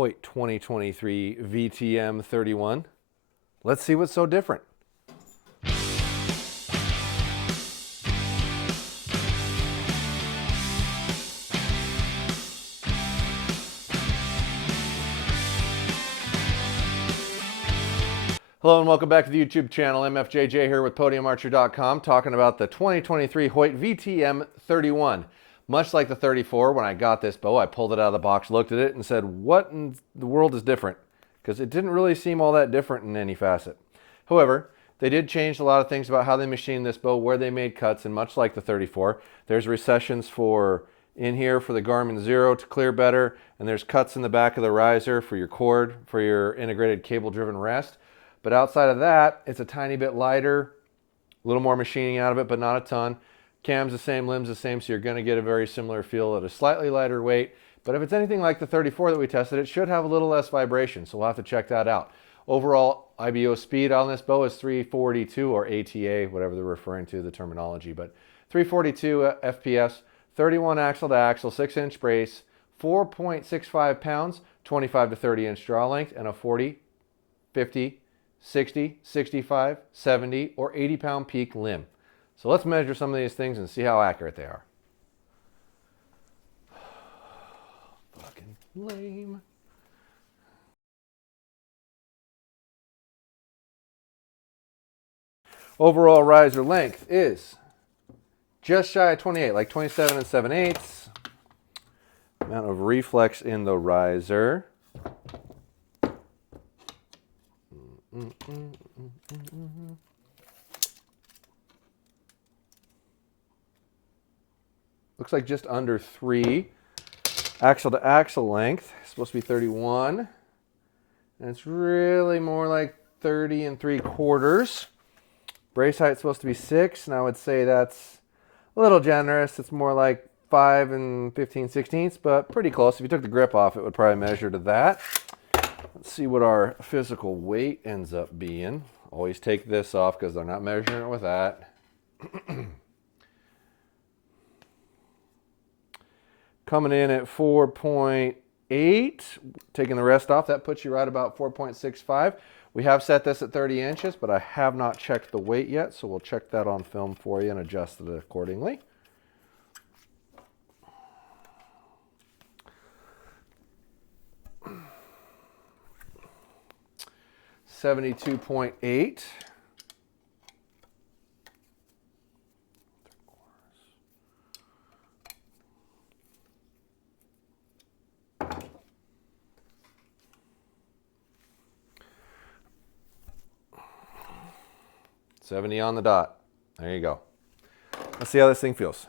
Hoyt 2023 VTM 31. Let's see what's so different. Hello and welcome back to the YouTube channel. MFJJ here with PodiumArcher.com talking about the 2023 Hoyt VTM 31. Much like the 34, when I got this bow, I pulled it out of the box, looked at it, and said, what in the world is different? Because it didn't really seem all that different in any facet. However, they did change a lot of things about how they machined this bow, where they made cuts, and much like the 34, there's recessions for in here for the Garmin Zero to clear better, and there's cuts in the back of the riser for your cord, for your integrated cable-driven rest. But outside of that, it's a tiny bit lighter, a little more machining out of it, but not a ton. Cam's the same, limb's the same, so you're going to get a very similar feel at a slightly lighter weight. But if it's anything like the 34 that we tested, it should have a little less vibration, so we'll have to check that out. Overall, IBO speed on this bow is 342, or ATA, whatever they're referring to, the terminology. But 342 FPS, 31 axle to axle, 6-inch brace, 4.65 pounds, 25 to 30 inch draw length, and a 40, 50, 60, 65, 70, or 80 pound peak limb. So let's measure some of these things and see how accurate they are. Fucking lame. Overall riser length is just shy of 28, like 27 and 7/8. Amount of reflex in the riser. Looks like just under 3. Axle to axle length is supposed to be 31. And it's really more like 30 3/4. Brace height is supposed to be 6, and I would say that's a little generous. It's more like 5 15/16, but pretty close. If you took the grip off, it would probably measure to that. Let's see what our physical weight ends up being. Always take this off because they're not measuring it with that. Coming in at 4.8, taking the rest off, that puts you right about 4.65. We have set this at 30 inches, but I have not checked the weight yet, so we'll check that on film for you and adjust it accordingly. 72.8. $70 on the dot. There you go. Let's see how this thing feels.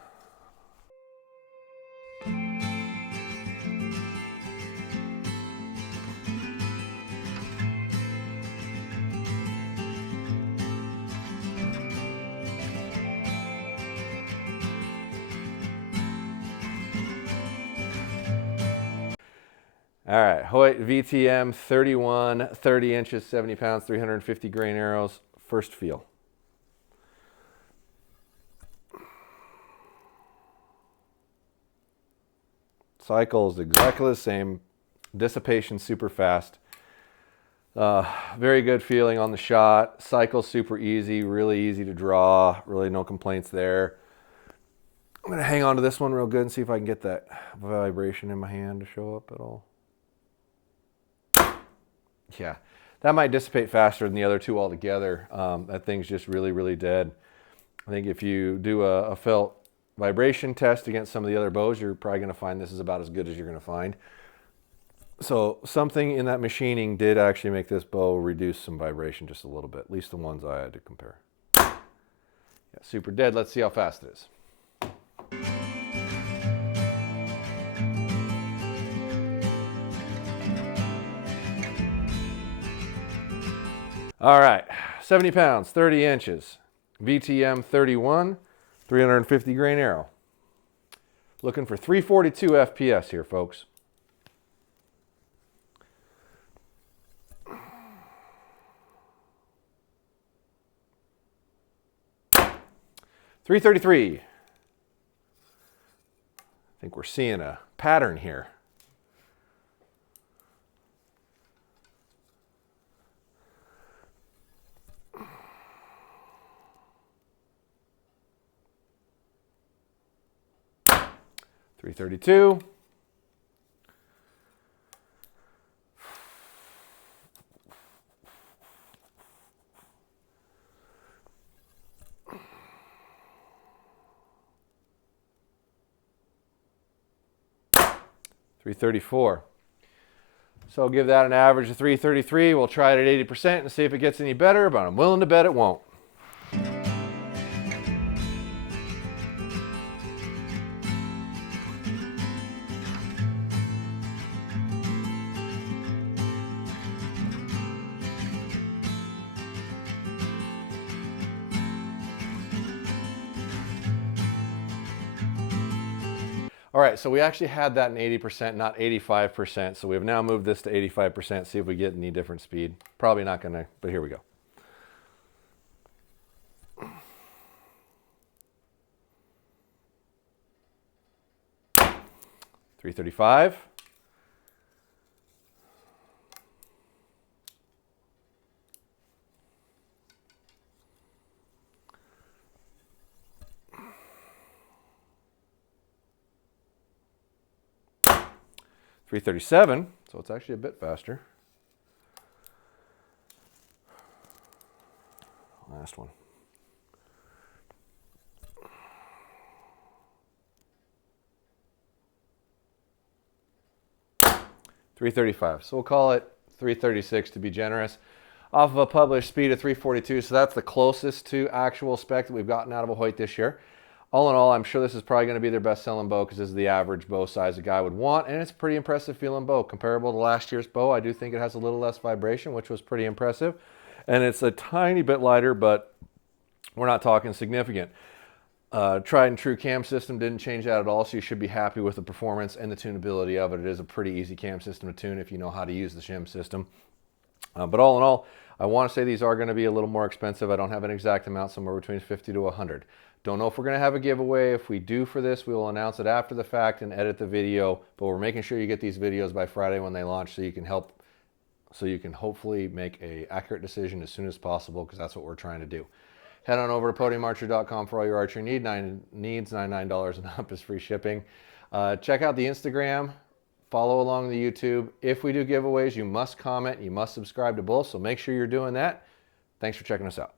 All right, Hoyt VTM 31, 30 inches, 70 pounds, 350 grain arrows. First feel. Cycle is exactly the same. Dissipation super fast. Very good feeling on the shot. Cycle super easy, really easy to draw. Really no complaints there. I'm going to hang on to this one real good and see if I can get that vibration in my hand to show up at all. Yeah, that might dissipate faster than the other two altogether. That thing's just really, really dead. I think if you do a felt vibration test against some of the other bows, you're probably going to find this is about as good as you're going to find. So something in that machining did actually make this bow reduce some vibration just a little bit, at least the ones I had to compare. Yeah, super dead. Let's see how fast it is. All right, 70 pounds, 30 inches, VTM 31, 350 grain arrow. Looking for 342 FPS here, folks. $333. I think we're seeing a pattern here. 332. $334. So I'll give that an average of 333. We'll try it at 80% and see if it gets any better, but I'm willing to bet it won't. All right, so we actually had that in 80%, not 85%. So we've now moved this to 85%, see if we get any different speed. Probably not gonna, but here we go. $335. $337, so it's actually a bit faster. Last one. $335. So we'll call it $336 to be generous. Off of a published speed of $342, so that's the closest to actual spec that we've gotten out of a Hoyt this year. All in all, I'm sure this is probably going to be their best-selling bow because this is the average bow size a guy would want, and it's a pretty impressive feeling bow. Comparable to last year's bow, I do think it has a little less vibration, which was pretty impressive. And it's a tiny bit lighter, but we're not talking significant. Tried and true cam system didn't change that at all, so you should be happy with the performance and the tunability of it. It is a pretty easy cam system to tune if you know how to use the shim system. But all in all, I want to say these are going to be a little more expensive. I don't have an exact amount, somewhere between 50 to 100. Don't know if we're going to have a giveaway. If we do for this, we will announce it after the fact and edit the video. But we're making sure you get these videos by Friday when they launch so you can hopefully make an accurate decision as soon as possible, because that's what we're trying to do. Head on over to podiumarcher.com for all your archery needs. $99 and up is free shipping. Check out the Instagram. Follow along the YouTube. If we do giveaways, you must comment. You must subscribe to both, so make sure you're doing that. Thanks for checking us out.